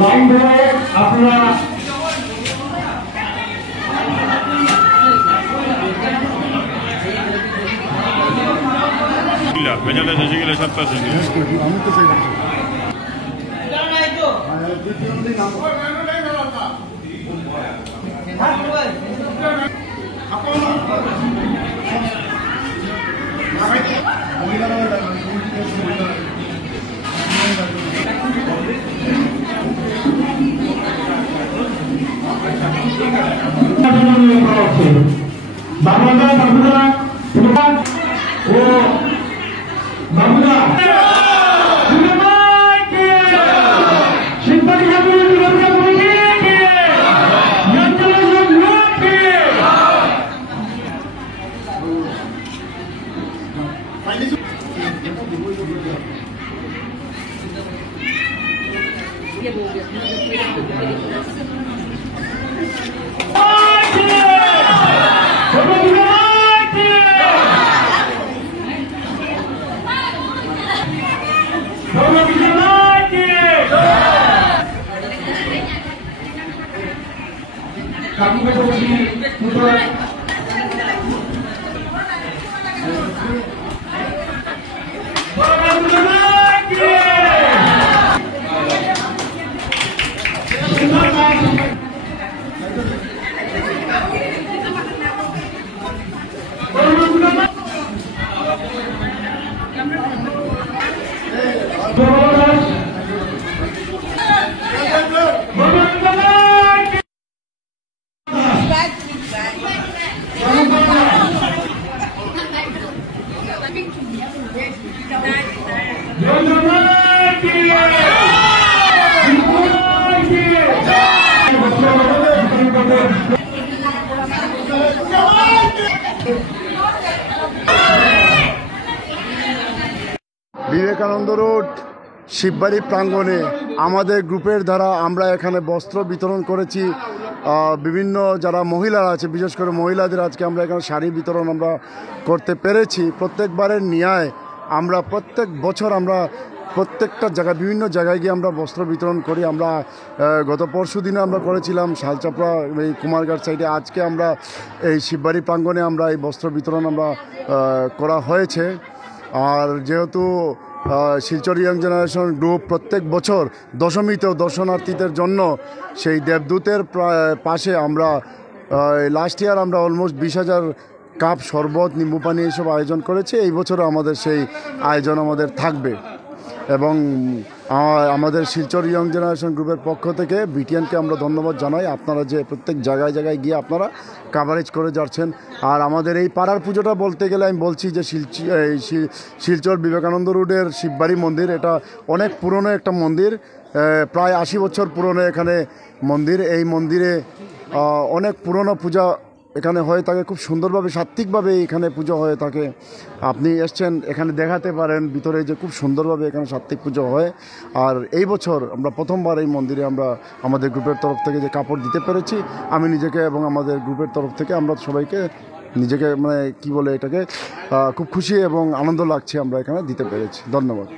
Line ধরে আপনারা mañana se sigue la Santa Cena. Vivekananda road Shibbari প্রাঙ্গণে আমাদের গ্রুপের দ্বারা আমরা এখানে বস্ত্র বিতরণ করেছি। বিভিন্ন যারা মহিলারা আছে, বিশেষ করে মহিলাদের আজকে আমরা এখানে শাড়ি বিতরণ আমরা করতে পেরেছি। প্রত্যেকবারের ন্যায় আমরা প্রত্যেক বছর আমরা প্রত্যেকটা জায়গায় বিভিন্ন জায়গায় গিয়ে আমরা বস্ত্র বিতরণ করি। আমরা গত পরশু দিনে আমরা করেছিলাম শালচাপড়া এই কুমারঘাট সাইডে। আজকে আমরা এই শিববাড়ি প্রাঙ্গণে আমরা এই বস্ত্র বিতরণ আমরা করা হয়েছে। আর যেহেতু শিলচর ইয়াং জেনারেশন গ্রুপ প্রত্যেক বছর দশমীতেও দর্শনার্থীদের জন্য সেই দেবদূতের পাশে আমরা লাস্ট ইয়ার আমরা অলমোস্ট 20,000 কাপ শরবত, নিম্বু পানি এইসব আয়োজন করেছি। এই বছরও আমাদের সেই আয়োজন আমাদের থাকবে। এবং আমাদের শিলচর ইয়ং জেনারেশন গ্রুপের পক্ষ থেকে বিটিএনকে আমরা ধন্যবাদ জানাই। আপনারা যে প্রত্যেক জায়গায় জায়গায় গিয়ে আপনারা কাভারেজ করে যাচ্ছেন। আর আমাদের এই পাড়ার পুজোটা বলতে গেলে আমি বলছি যে শিলচর বিবেকানন্দ রোডের শিববাড়ি মন্দির, এটা অনেক পুরনো একটা মন্দির, প্রায় 80 বছর পুরনো এখানে মন্দির। এই মন্দিরে অনেক পুরনো পূজা এখানে হয়ে থাকে, খুব সুন্দরভাবে সাত্ত্বিকভাবে এখানে পুজো হয়ে থাকে। আপনি এসছেন এখানে দেখাতে পারেন ভিতরে যে খুব সুন্দরভাবে এখানে সাত্ত্বিক পুজো হয়। আর এই বছর আমরা প্রথমবার এই মন্দিরে আমরা আমাদের গ্রুপের তরফ থেকে যে কাপড় দিতে পেরেছি, আমি নিজেকে এবং আমাদের গ্রুপের তরফ থেকে আমরা সবাইকে নিজেকে মানে কি বলে এটাকে খুব খুশি এবং আনন্দ লাগছে আমরা এখানে দিতে পেরেছি। ধন্যবাদ।